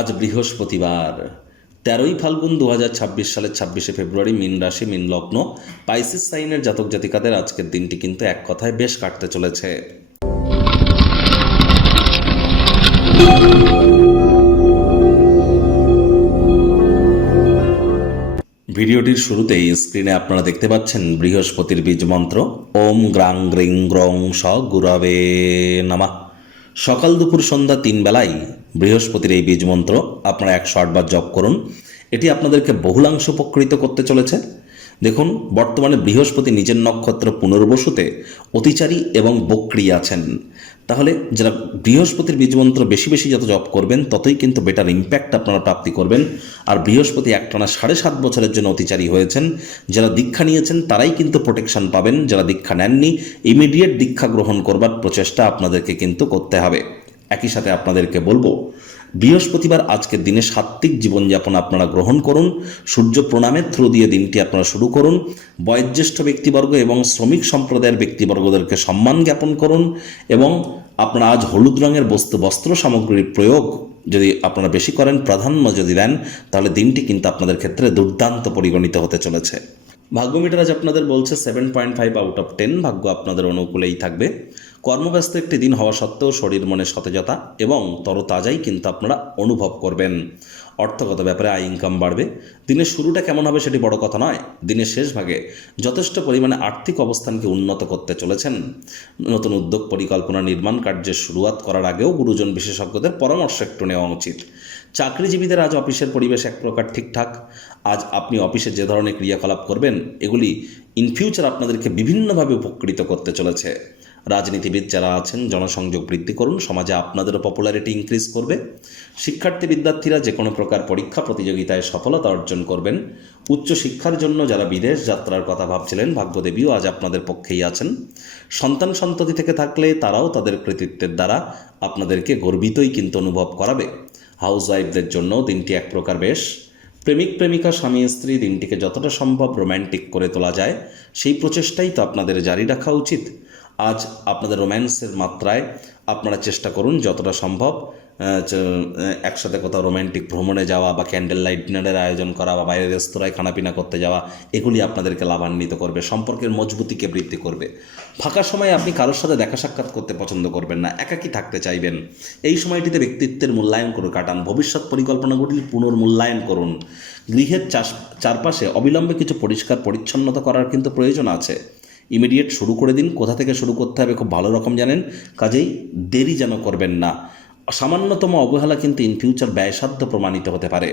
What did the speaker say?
আজ বৃহস্পতিবার 13ই ফাল্গুন 2026 সালের 26শে ফেব্রুয়ারি। মীন রাশি, মীন লগ্ন, পাইসিস সাইনের জাতক জাতিকাদের আজকের দিনটি কিন্তু এক কথায় বেশ কাটতে চলেছে। ভিডিওটির শুরুতেই স্ক্রিনে আপনারা দেখতে পাচ্ছেন বৃহস্পতির বীজ মন্ত্র ওম গ্রাং গ্রিং গ্রং স গুরবে নমঃ। সকাল দুপুর সন্ধ্যা 3 বেলায় বৃহস্পতির এই বীজ মন্ত্র আপনারা 108 বার জপ করুন। এটি আপনাদেরকে বহুলাংশ উপকৃত করতে চলেছে। দেখুন, বর্তমানে বৃহস্পতি নিজের নক্ষত্র পুনর্বসুতে অতিচারী এবং বক্রী আছেন। তাহলে যারা বৃহস্পতির বীজমন্ত্র বেশি বেশি যত জপ করবেন ততই কিন্তু বেটার ইম্প্যাক্ট আপনারা প্রাপ্তি করবেন। আর বৃহস্পতি একটানা 7.5 বছরের জন্য অতিচারী হয়েছেন। যারা দীক্ষা নিয়েছেন তারাই কিন্তু প্রোটেকশন পাবেন। যারা দীক্ষা নেননি, ইমিডিয়েট দীক্ষা গ্রহণ করবার প্রচেষ্টা আপনাদেরকে কিন্তু করতে হবে। একই সাথে আপনাদেরকে বলবো, বৃহস্পতিবার আজকের দিনে সাত্ত্বিক জীবনযাপন আপনারা গ্রহণ করুন। সূর্য প্রণামের থ্রু দিয়ে দিনটি আপনারা শুরু করুন। বয়োজ্যেষ্ঠ ব্যক্তিবর্গ এবং শ্রমিক সম্প্রদায়ের ব্যক্তিবর্গদেরকে সম্মান জ্ঞাপন করুন। এবং আপনারা আজ হলুদ রঙের বস্ত্র সামগ্রীর প্রয়োগ যদি আপনারা বেশি করেন, প্রাধান্য যদি দেন, তাহলে দিনটি কিন্তু আপনাদের ক্ষেত্রে দুর্দান্ত পরিগণিত হতে চলেছে। ভাগ্য মিটার আজ আপনাদের বলছে 7.5 আউট অফ 10। ভাগ্য আপনাদের অনুকূলেই থাকবে। কর্মব্যস্ত একটি দিন হওয়া সত্ত্বেও শরীর মনে সতেজতা এবং তরতাজাই কিন্তু আপনারা অনুভব করবেন। অর্থগত ব্যাপারে আয় ইনকাম বাড়বে। দিনের শুরুটা কেমন হবে সেটি বড় কথা নয়, দিনের শেষ ভাগে যথেষ্ট পরিমাণে আর্থিক অবস্থানকে উন্নত করতে চলেছেন। নতুন উদ্যোগ পরিকল্পনা নির্মাণ কার্যের শুরুয়াত করার আগেও গুরুজন বিশেষজ্ঞদের পরামর্শ একটু নেওয়া উচিত। চাকরিজীবীদের আজ অফিসের পরিবেশ এক প্রকার ঠিকঠাক। আজ আপনি অফিসে যে ধরনের ক্রিয়াকলাপ করবেন এগুলি ইন ফিউচার আপনাদেরকে বিভিন্নভাবে উপকৃত করতে চলেছে। রাজনীতিবিদ যারা আছেন, জনসংযোগ বৃদ্ধি করুন, সমাজে আপনাদেরও পপুলারিটি ইনক্রিজ করবে। শিক্ষার্থী বিদ্যার্থীরা যে কোনো প্রকার পরীক্ষা প্রতিযোগিতায় সফলতা অর্জন করবেন। উচ্চশিক্ষার জন্য যারা বিদেশ যাত্রার কথা ভাবছিলেন, ভাগ্যদেবীও আজ আপনাদের পক্ষেই আছেন। সন্তান সন্ততি থেকে থাকলে তারাও তাদের কৃতিত্বের দ্বারা আপনাদেরকে গর্বিতই কিন্তু অনুভব করাবে। হাউস ওয়াইফদের জন্য দিনটি এক প্রকার বেশ। প্রেমিক প্রেমিকা, স্বামী স্ত্রী দিনটিকে যতটা সম্ভব রোম্যান্টিক করে তোলা যায় সেই প্রচেষ্টাই তো আপনাদের জারি রাখা উচিত। আজ আপনাদের রোম্যান্সের মাত্রায় আপনারা চেষ্টা করুন যতটা সম্ভব একসাথে কোথাও রোম্যান্টিক ভ্রমণে যাওয়া বা ক্যান্ডেল লাইট ডিনারের আয়োজন করা বা বাইরের রেস্তোরাঁয় খানাপিনা করতে যাওয়া, এগুলি আপনাদেরকে লাভান্বিত করবে, সম্পর্কের মজবুতিকে বৃদ্ধি করবে। ফাঁকা সময়ে আপনি কারোর সাথে দেখা সাক্ষাৎ করতে পছন্দ করবেন না, একাকী থাকতে চাইবেন। এই সময়টিতে ব্যক্তিত্বের মূল্যায়ন করে কাটান। ভবিষ্যৎ পরিকল্পনাগুলি পুনর্মূল্যায়ন করুন। গৃহের চারপাশে অবিলম্বে কিছু পরিষ্কার পরিচ্ছন্নতা করার কিন্তু প্রয়োজন আছে। ইমিডিয়েট শুরু করে দিন। কোথা থেকে শুরু করতে হবে খুব ভালো রকম জানেন, কাজেই দেরি যেন করবেন না। সামান্যতম অবহেলা কিন্তু ইন ফিউচার ব্যয়সাধ্য প্রমাণিত হতে পারে।